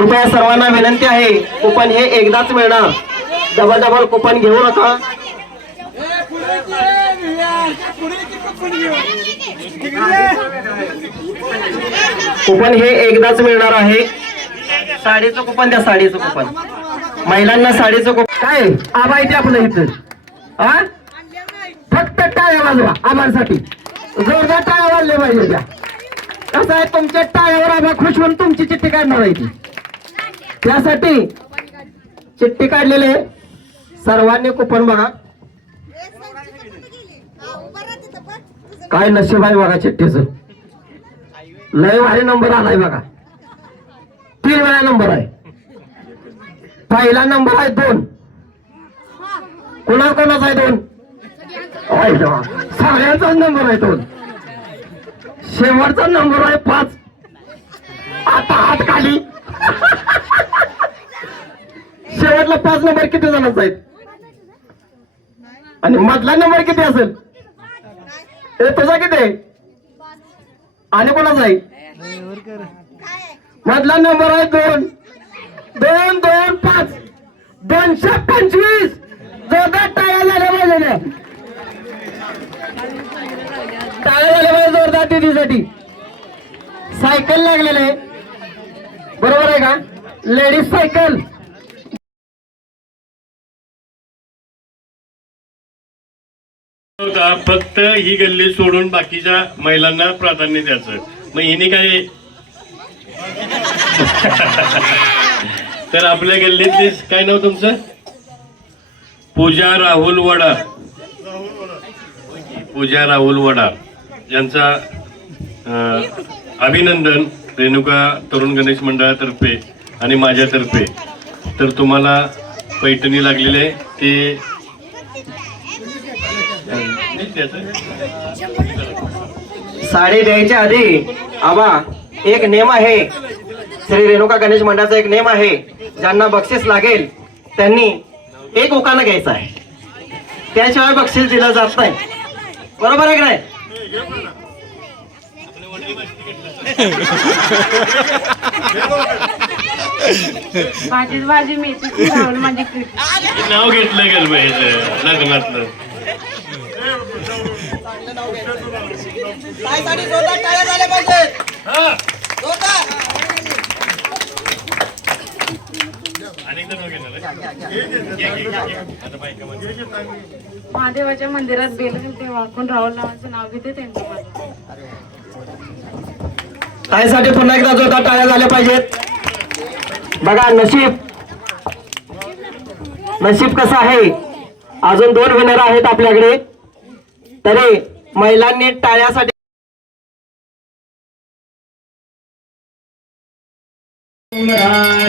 कृपया सर्वांना विनंती आहे कुपन हे एकदाच मिळणार. डबल डबल कुपन घेऊ नका. कुपन हे एकदाच मिळणार आहे. साडीचं कुपन द्या साडीचं कुपन महिलांना साडीचं कुपन काय? आबा इथे आपलं इथं. हा फक्त टाळ्या वाजवा आबांसाठी जोरदार टाळ्या वाजले पाहिजे त्या. कसं आहे तुमच्या टाळ्यावर आबा खुश होऊन तुमची चिठ्ठी काढणार आहे ती. त्यासाठी चिठ्ठी काढलेले सर्वांनी कुपन बघा. काय नशीब आहे बघा चिठ्ठीच. लय भारी नंबर आलाय बघा. तीन वेळा नंबर आहे. पहिला नंबर आहे दोन. कुणा कोणाचा आहे दोन? होय सगळ्यांचा नंबर आहे दोन. शेवटचा नंबर आहे पाच. मधला पाच नंबर किती जणांचा आहेत आणि मधला नंबर किती असेल? ए तुझा किती आहे? आणि कोणाचा आहे? मधला नंबर आहे दोन. दोन दोन पाच. दोनशे पंचवीस. जोरदार टाळ्या झाल्या पाहिजे टाळ्या झाल्या पाहिजे जोरदार दिदीसाठी सायकल लागलेलं आहे. बरोबर आहे का? लेडीज सायकल होता फक्त ही गल्ली सोडून बाकीच्या महिलांना प्राधान्य द्यायचं. मग हिने काय तर आपल्या गल्लीतली काय नाव तुमचं? पूजा राहुल वडा. पूजा राहुल वडा. यांचा अभिनंदन रेणुका तरुण गणेश मंडळातर्फे आणि माझ्यातर्फे. तर तुम्हाला पैठणी लागलेली आहे. ते साडी द्यायच्या आधी आबा एक नेम आहे. श्री रेणुका गणेश मंडळाचा एक नेम आहे. ज्यांना बक्षीस लागेल त्यांनी एक उकाना घ्यायचा आहे. त्याशिवाय बक्षीस दिलं जात नाही. बरोबर आहे की नाही? भाजी मेथीची माझी नाव घेतलं गेलं पाहिजे लग्नातलं. महादेवाच्या मंदिरात गेलं ते वाकून राहुल नावाचं नाव घेते त्यांचं ताईसाठी पुन्हा एकदा जोरदार टाळ्या झाल्या पाहिजेत. बघा नशीब. नशीब कसं आहे? अजून दोन विनर आहेत आपल्याकडे. तरी महिलांनी टाळ्यासाठी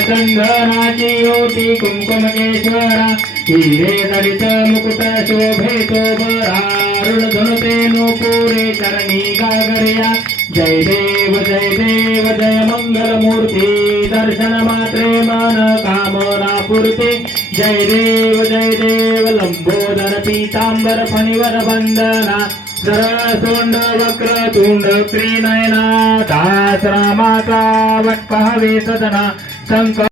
चंदनाची योटी कुंकुमकेश्वरा हिरे दलित मुकुट शोभेतो बरारुण ऋण धनुते नुपुरे चरणी गागर्या जय देव जय देव जय मंगल मूर्ती दर्शन मात्रे मन कामना पुरते जय देव जय देव लंबो पीतांबर फणीवर वंदना सरळ तोंड वक्र तुंड त्रिनयना दास रामाचा वट पहावे सदना संक